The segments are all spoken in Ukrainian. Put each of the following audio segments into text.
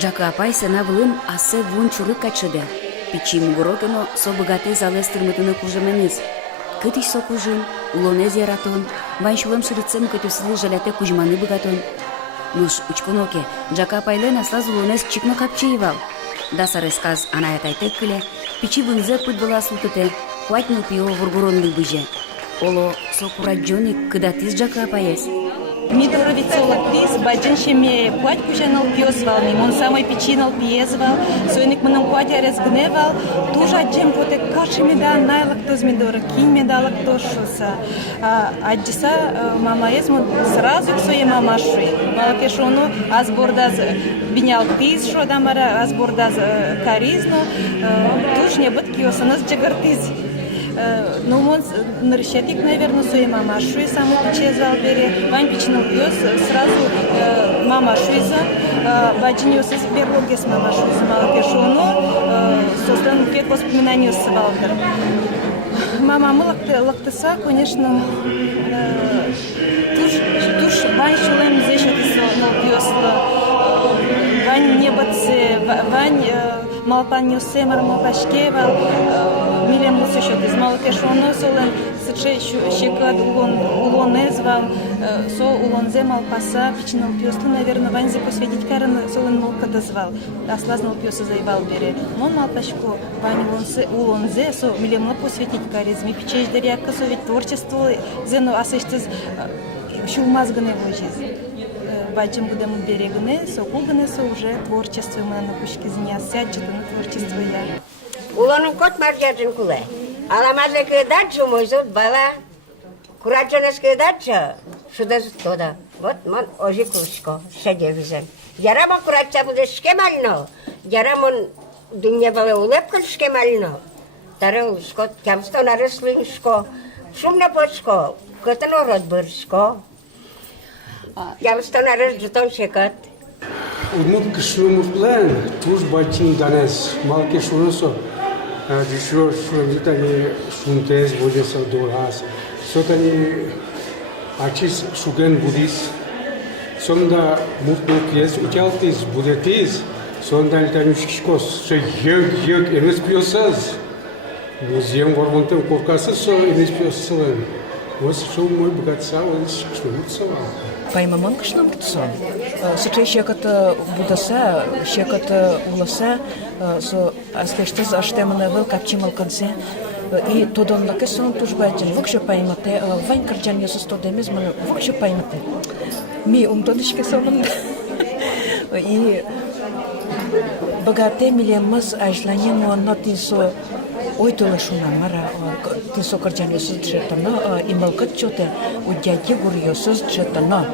Джака апай сена вылым асе вун чуры качыды. Пичи мугорокено со богатый залез тырмытыны кужеменыз. Кытыш со кужын, улонез яратон, ваншулым шырыцем кытюсылы жаляте кужманы богатон. Нуш учконоке, Джака апайлен аслаз улонез чикно капчеевал. Даса расказ анаятайтек кыле, пичи вынзе пыт была сутыте, хватныл пио вургуронды быже. Оло со кураджоник кыдатыз Джака апаес. Мидоровицолог пис, баджин шеме плать кужанал пьесвал, мимон самой печинал пьезвал, сойник мном платья разгневал, тоже аджем поте каши меда найлак тоз мидора, кинь медалак тошуса. Аджиса мама езмон сразу к своей мамаши. Малакешону азбордаз бинял пис, шо дамара азбордаз каризну, туж не быт киосанас джагартиз. Ну, он наращатик, наверное, своей мамашу и саму печезал бере. Вань печенал пьес, сразу мамашу из-за, баджиньос из первого с мамашу из малакешону, создан кек воспоминаний с валдер. Мама лактеса, конечно, туш вань шулем здесь это пьес, вань небоце, вань малпанью семер малпашкевал, милем мусишот из малакешону солен сыче щекат улон эзвал, со улонзе малпаса пичинал пьесу, наверное, вань зе посвятить карен солен малка дозвал, аслазнал пьесу заебал бере. Мон малпашко вань улонзе со милем посвятить каризме пичеш дыряка со ведь творчество зено асыштыз шулмазганы вожиз. Бачим будем берегны, со куганы со уже творчество мы на пушке зня сядет на творчество я. Улонun кот маржаджин куле. Аламазле кыдачу мойзот бала. Кураджанес кыдача. Шуда тода. Вот мон ожи кушко шедевизем. Ярама курача буде шкемально. Ярамон дунья бала улепкан шкемально. Таре скот кямсто нареслиншко. Шумна почко. Котано родбыршко. Кямсто нарес жутон шекат. Удмут кышлумутлен туж бачин данес малке шунусо дишро шунитани шунтез бодеса дорас сотани ачис шуген будис сонда мутну пьес учалтис будетис сонда танюшкос ше йек эмес пьесаз музеем гормонтен коркасы со эмес пьесален вот шо мой богатца он шунутсова. Паймамон кышном рутсон. Сыче щеката будаса, щеката уласа, со астештез аштемана вел капчимал конце. И тодонлаке сон туж баджин вукше паймате, вайн карджан ясус тодемез мана вукше паймате. Ми умтодышке сонун. И богате милемаз ажланен муанно тинсо ойtola шуна мара тинсо карджан ясус джетана ималкат чоте удяги гур ясус джетана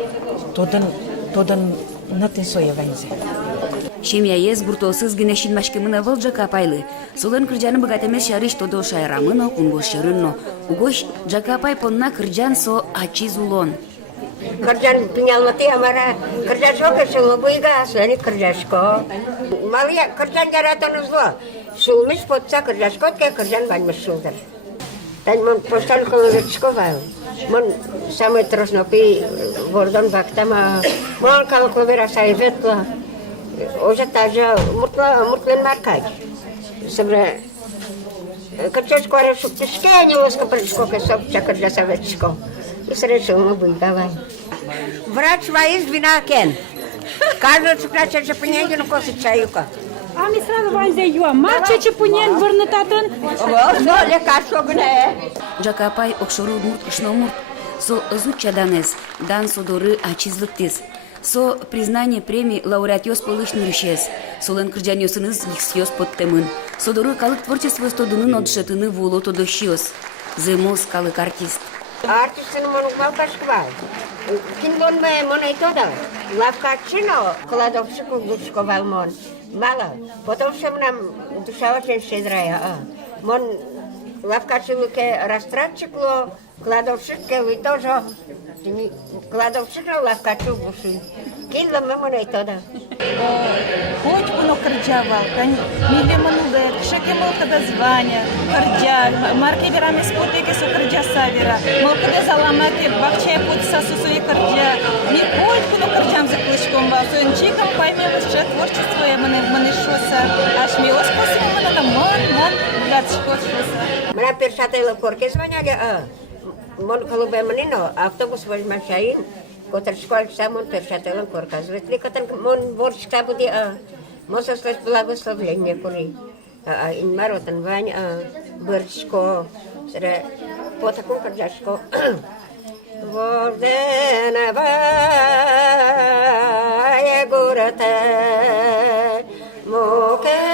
тодан на тинсо яванзе. Шемьяез буртосыз генешин машкемына выл Джака апайлы. Солен кырджаны богатемес шарыш тодо шайрамыно кунбош шырынно. Угош Джака апай понна кырджан со ачиз улон. Кырджан пинялматы амара, кырджашко шулы буйга, сени кырджашко. Малия кырджан яратан узло. Шулмыш потса кырджашко ке кырджан ваньмыш шулдыр. Тань мон постан колоречко вал. Мон самый троснопи вордон бактама, мон калковера сайветла. Уже даже мутлен маркач. Собре кырджашко решуктышке не лоска прыжко кесопча кырджасавечко. И срешил мы давай. Врач воис винакен. Каждый цукрача чепуненьки на косы чаюка. А ми сразу ванзе юа. Мача чепунен вырнытатын. Вот, но лекарство гне. Джака апай окшору мурт ишномурт. Со зуча данес, дан содоры ачизлыктес. Со признание премии лауреатьос полышный рущес. Солен кырджаньосыныз лихсьос подтемын. Содоры калык творчество стодунын отшетыны вуло тодощиос. Земос калык артист. Артистин мон малкашквай. Кинлон ме моной тода. Лавкачино, кладовщику душковал мон. Мало. Потом что нам душа очень щедрая. Мон лавкачилуке растратчикло, кладовщике вы тоже. Кладовщик лавкачу буши. Кинлон ме моной тода. Хоть оно кырджавал. Милли манулет, кшеке молкада звания, кырджа, марки верами спотеке со кырджа савера, молкада заламаке, бахчая подса сусуи кырджа. Ми койку но кырджам за клышком вал, соен чикам поймем, что творчество я мене шоса, аж ми оспаси мене на мон, братчик шоса. Мене першатила корки званяли, мон колубе менино, автобус возьмашаим, котр школь самон першатила корка. Зветли котр мон борчка буди, моса слез благословление кури. In Маротан Вань, Бырчко, потакун кардашко. Воденовая гората, моке